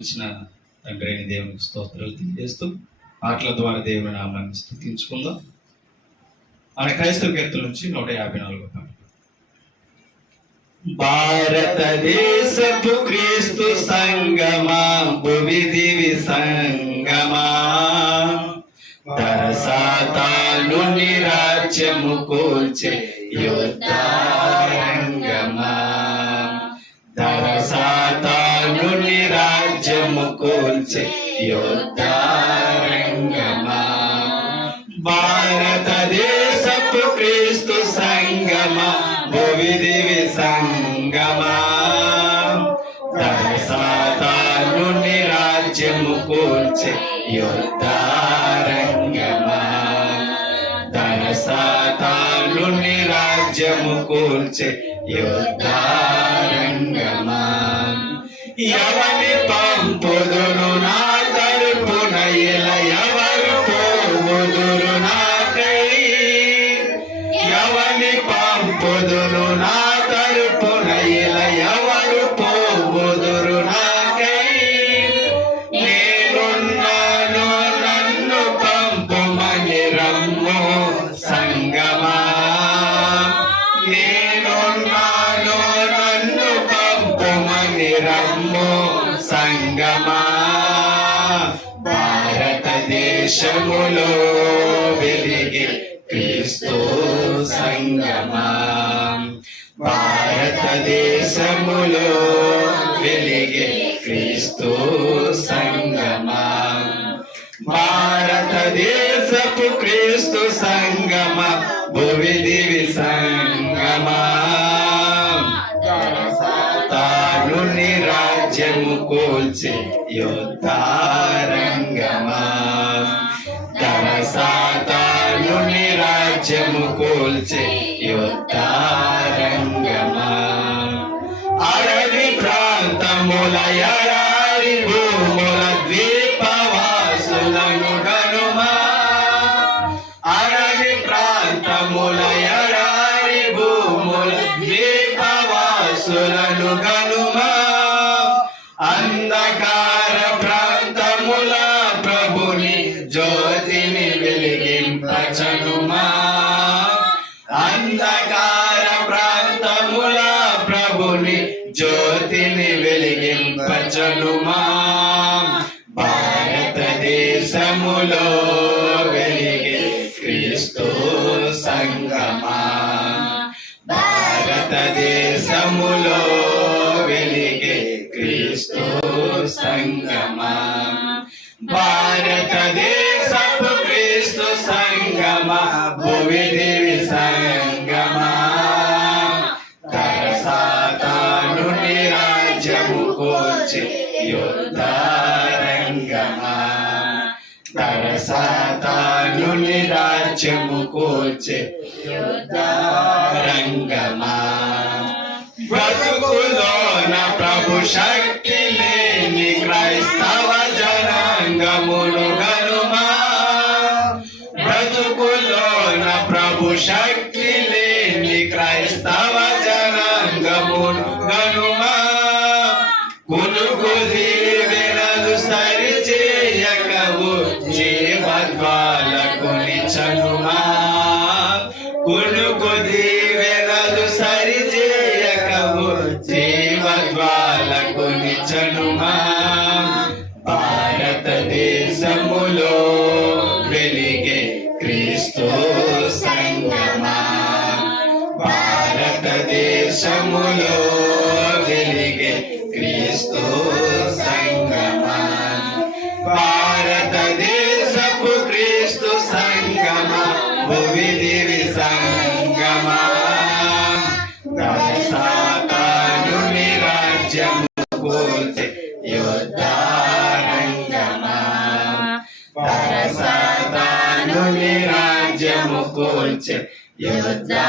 ఇచ్చిన తండ్రి అయిన దేవునికి స్తోత్రాలు తెలియజేస్తూ పాటల ద్వారా దేవుని నామాన్ని స్తుతించుకుందాం. మన క్రైస్తవ కీర్తన నుంచి 154 పాట. భారతదేశపు క్రీస్తు సంగమా, భువి దివి సంగమా, దరసాతాను రాజ్యము కూల్చే యుద్ధారంగమా, దరసాతాను రాజ్యము కూల్చే యుద్ధారంగమా, భారతదేశపు క్రీస్తు సంగమా, భువి దివి సంగమా, దరసాతాను రాజ్యము కూల్చే యుద్ధారంగమా, దరసాతాను రాజ్యము కూల్చే యుద్ధారంగమా, ఎవని పంపుదును నా తరపున, ఇలా ఎవరు పోవుదురు నాకై, ఎవని పంపుదురు నా తరపున, ఇలా ఎవరు పోవుదురు నాకై, నేనున్నాను నన్ను పంపుమని రమ్ము సంగమా, నేనున్నాను నన్ను పంపుమని రమ్ము సంగమా, భారతదేశములో వెలిగే క్రీస్తు సంగమా, భారతదేశములో వెలిగే క్రీస్తు సంగమా, భారతదేశపు క్రీస్తు సంగమా, భువి దివి సంగమా, దరసాతాను రాజ్యము కూల్చే యుద్ధారంగమా, దరసాతాను రాజ్యము కూల్చే యుద్ధారంగమా, అడవి ప్రాంతముల ఎడారి భూముల ద్వీపవాసులను గనుమా, అడవి ప్రాంతముల ఎడారి భూముల ద్వీపవాసులను గనుమా, అంధకార ప్రాంతముల ప్రభుని జ్యోతిని వెలిగింపచనుమా, అంధకార ప్రాంతముల ప్రభుని జ్యోతిని వెలిగింపచనుమా, భారతదేశములో వెలిగే క్రీస్తు సంగమా, భారతదేశములో వెలిగే క్రీస్తు సంగమా, భారతదేశపు క్రీస్తు సంగమా, భువి దివి సంగమా, దరసాతాను రాజ్యము కూల్చే యుద్ధారంగమా, దరసాతాను రాజ్యము కూల్చే యుద్ధారంగమా, బ్రతుకులోన ప్రభు శక్తి లేని క్రైస్తవ జనాంగమును గనుమా, బ్రతుకులోన ప్రభు శక్తి లేని క్రైస్తవ జనాంగమును గనుమా, కునుకు దీవెనలు సరిచేయకవు జీవద్వాలకు నిచనుమా, కునుకు దీవెనలు సరిచేయకవు జీవద్వాలకు నిచనుమా, భారతదేశములో వెలిగే క్రీస్తు సంగమా, భారతదేశములో వెలిగే క్రీస్తు సంగమా, భారతదేశపు క్రీస్తు సంగమా, భువి దివి సంగమా, దరసాతాను రాజ్యము కూల్చే యుద్ధారంగమా, దరసాతాను రాజ్యము కూల్చే యుద్ధారంగమా.